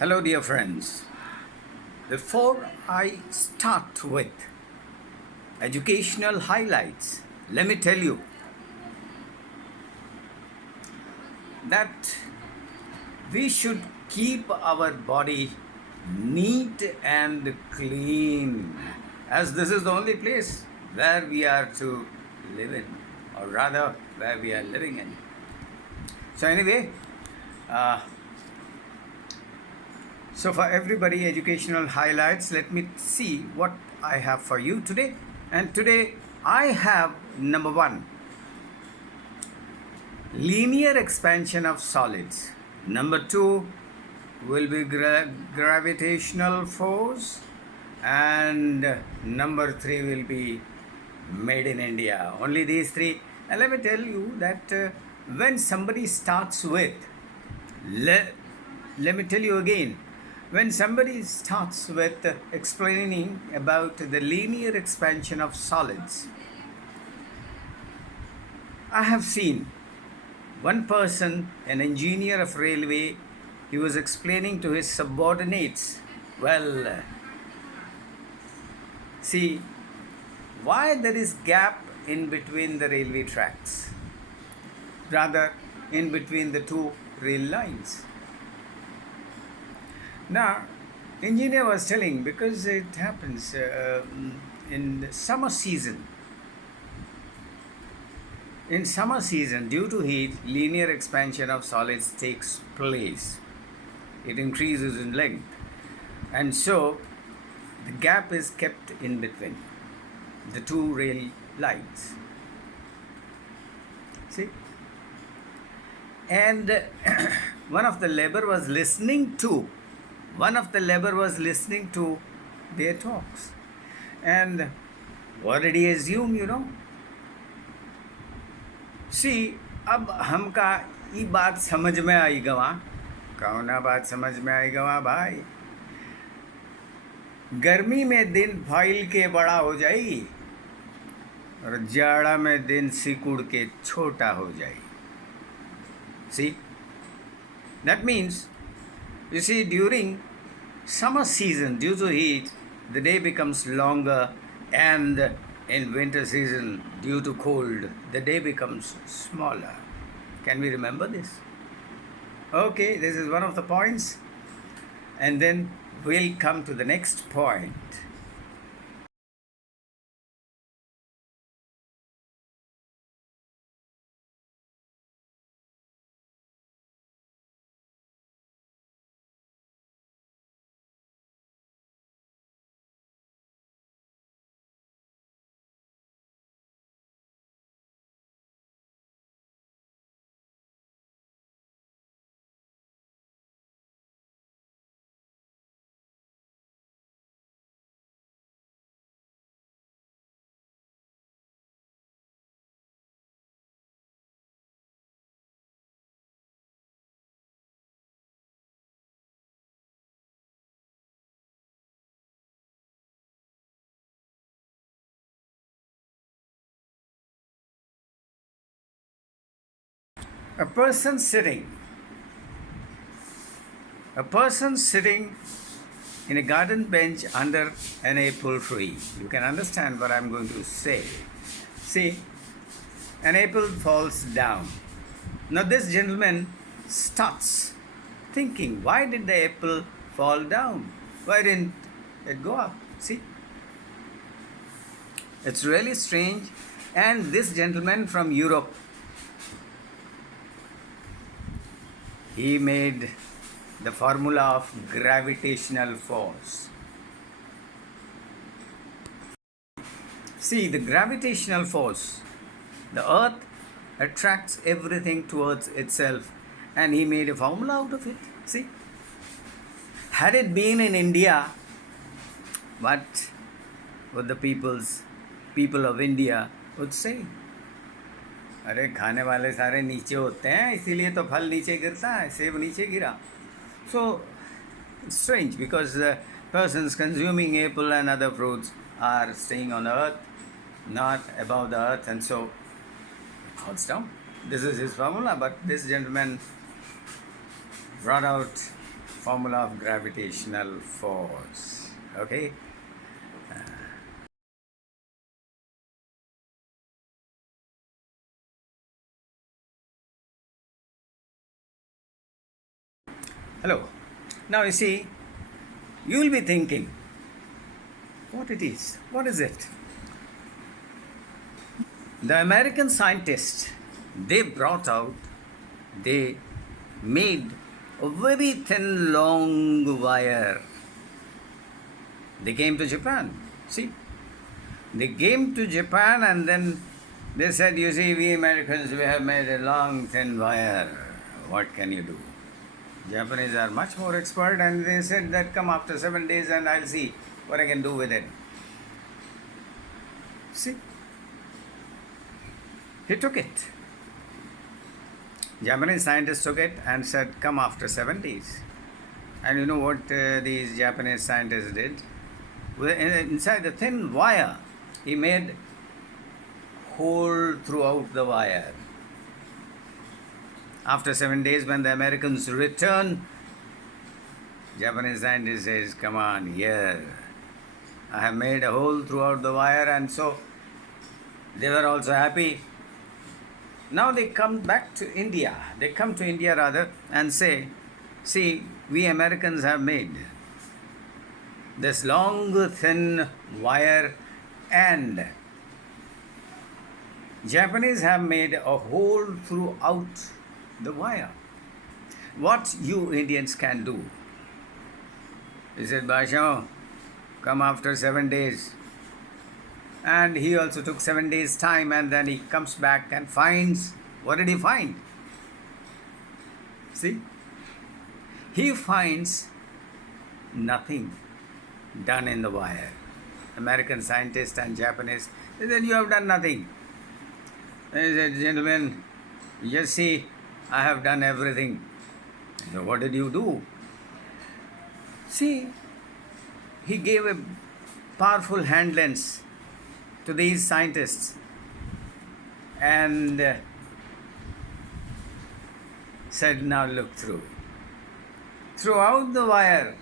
Hello, dear friends. Before I start with educational highlights, let me tell you that we should keep our body neat and clean, as this is the only place where we are to live in, or rather, where we are living in. So, anyway, uh, so for everybody, educational highlights, let me see what I have for you today. And today I have number one, linear expansion of solids. Number two will be gravitational force. And number three will be made in India. Only these three. And let me tell you that when somebody starts with, let me tell you again, when somebody starts with explaining about the linear expansion of solids, I have seen one person, an engineer of railway, he was explaining to his subordinates, well, see, why there is gap in between the railway tracks, rather in between the two rail lines. Now, engineer was telling, because it happens in the summer season. In summer season, due to heat, linear expansion of solids takes place. It increases in length. And so, the gap is kept in between the two rail lines. See? And one of the labor was listening to their talks. And what did he assume? See, अब हमका ये बात समझ में आई गवा, कौना बात समझ में आई गवा भाई, गर्मी में दिन फैल के बड़ा हो जाई और जाड़ा में दिन सिकुड़ के छोटा हो जाई. See, that means, you see, during summer season, due to heat, the day becomes longer, and in winter season, due to cold, the day becomes smaller. Can we remember this? Okay, this is one of the points. And then we'll come to the next point. A person sitting in a garden bench under an apple tree. You can understand what I'm going to say. See, an apple falls down. Now this gentleman starts thinking, why did the apple fall down? Why didn't it go up? See, it's really strange. And this gentleman from Europe, he made the formula of gravitational force. See, the gravitational force, the earth attracts everything towards itself, and he made a formula out of it. See, had it been in India, what would the people of India would say? अरे खाने वाले सारे नीचे होते हैं, इसीलिए तो फल नीचे गिरता है, सेब नीचे गिरा. So strange, because persons consuming apple and other fruits are staying on the earth, not above the earth, and so it falls down. This is his formula, but this gentleman brought out formula of gravitational force. Okay. Hello. Now you see, you will be thinking, what it is? What is it? The American scientists, they brought out, they made a very thin, long wire. They came to Japan. See, they came to Japan and then they said, you see, we Americans, we have made a long, thin wire. What can you do? Japanese are much more expert and they said that come after 7 days and I'll see what I can do with it. See, he took it. Japanese scientists took it and said, come after 7 days. And you know what these Japanese scientists did? Inside the thin wire, he made hole throughout the wire. After 7 days, when the Americans returned, Japanese scientist says, come on, here. I have made a hole throughout the wire, and so they were also happy. Now they come back to India. They come to India rather and say, see, we Americans have made this long, thin wire, and Japanese have made a hole throughout the wire. What you Indians can do? He said, Basha, come after 7 days. And he also took 7 days time and then he comes back and finds, what did he find? See? He finds nothing done in the wire. American scientists and Japanese, they said, you have done nothing. And he said, gentlemen, you just see, I have done everything. So what did you do? See, he gave a powerful hand lens to these scientists and said, now look through. Throughout the wire,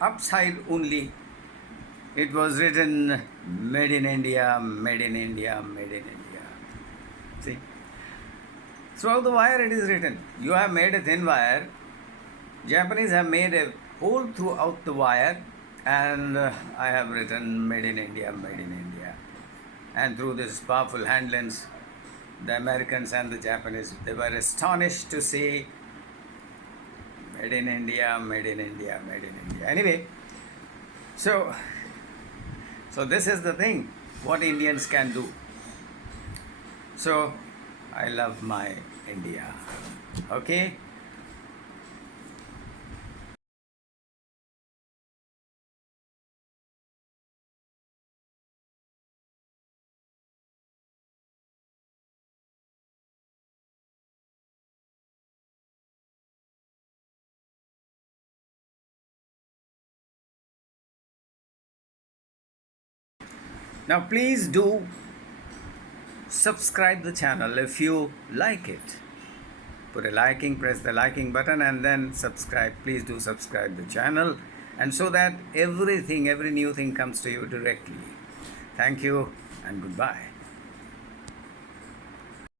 upside only, it was written, made in India, made in India, made in India. See? Throughout the wire it is written. You have made a thin wire. Japanese have made a hole throughout the wire, and I have written made in India, made in India. And through this powerful hand lens, the Americans and the Japanese, they were astonished to see made in India, made in India, made in India. Anyway, so this is the thing, what Indians can do. So I love my India. Okay? Now please do subscribe the channel if you like it. Put a liking, press the liking button and then subscribe. Please do subscribe the channel, and so that every new thing comes to you directly. Thank you and goodbye.